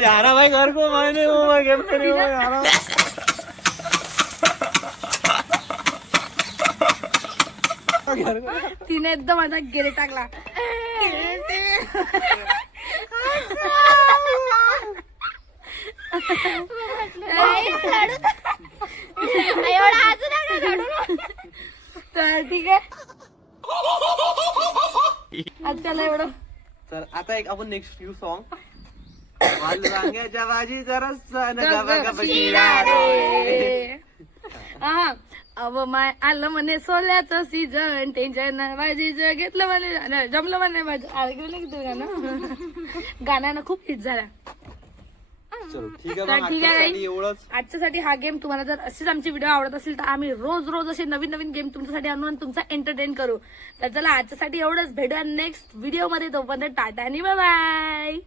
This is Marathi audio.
जा भाई घर को मैंने वो मैं गेम खेली हूँ जा रहा तिने एकदम माझा गेले टाकला. तर ठीक आहे आजच्याला एवढं. तर आता एक आपण नेक्स्ट फ्यू सॉन्ग वांग्याच्या भाजीचा रस्सा न गबा गबा शिरा रे. हा अव माय आलं म्हणे सोल्याचं सीझन टेन्शन भाजीचं घेतलं म्हणे जमलं म्हणे माझं ऐकलं नाही की गाणं गाण्यानं खूप हिट झाला. चलो ठीक आहे तर मग ठीक आहे आजच्यासाठी एवढंच. आजच्यासाठी हा गेम तुम्हाला जर असेच आमचे व्हिडिओ आवडत असेल तर आम्ही रोज रोज असे नवीन नवीन गेम तुमच्यासाठी आणू आणि तुमचा एंटरटेन करू. तर चला आजच्यासाठी एवढंच. भेटूया नेक्स्ट व्हिडिओ मध्ये. तोपर्यंत टाटा आणि बाय बाय.